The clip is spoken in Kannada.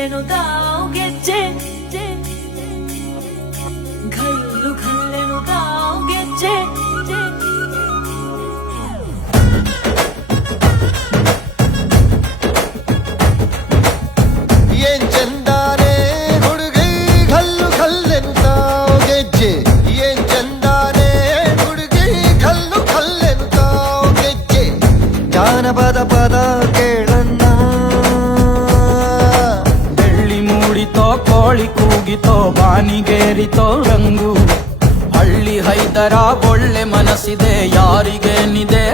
ಘಲ್ಲೆನು ತಾವು ಗೆಜ್ಜೆ ಘಲ್ಲು ಘಲ್ಲೆನು ತಾವು ಗೆಜ್ಜೆ ಏನ್ ಚಂದಾನೆ ಹುಡುಗಿ ಘಲ್ಲು ಘಲ್ಲೆನು ತಾವು ಗೆಜ್ಜೆ ಏನ್ ಚಂದಾನೆ ಹುಡುಗಿ ಘಲ್ಲು ಘಲ್ಲೆನು ತಾವು ಗೆಜ್ಜೆ ಜಾನಪದ ಪದ ಕೇಳನ್ನ ಬೆಳ್ಳಿ ಮೂಡಿತೋ ಕೋಳಿ ಕೂಗಿತೋ ಬಾನಿಗೇರಿತೋ ರಂಗು ಹಳ್ಳಿ ಹೈದರ ಒಳ್ಳೆ ಮನಸ್ಸಿದೆ ಯಾರಿಗೇನಿದೆ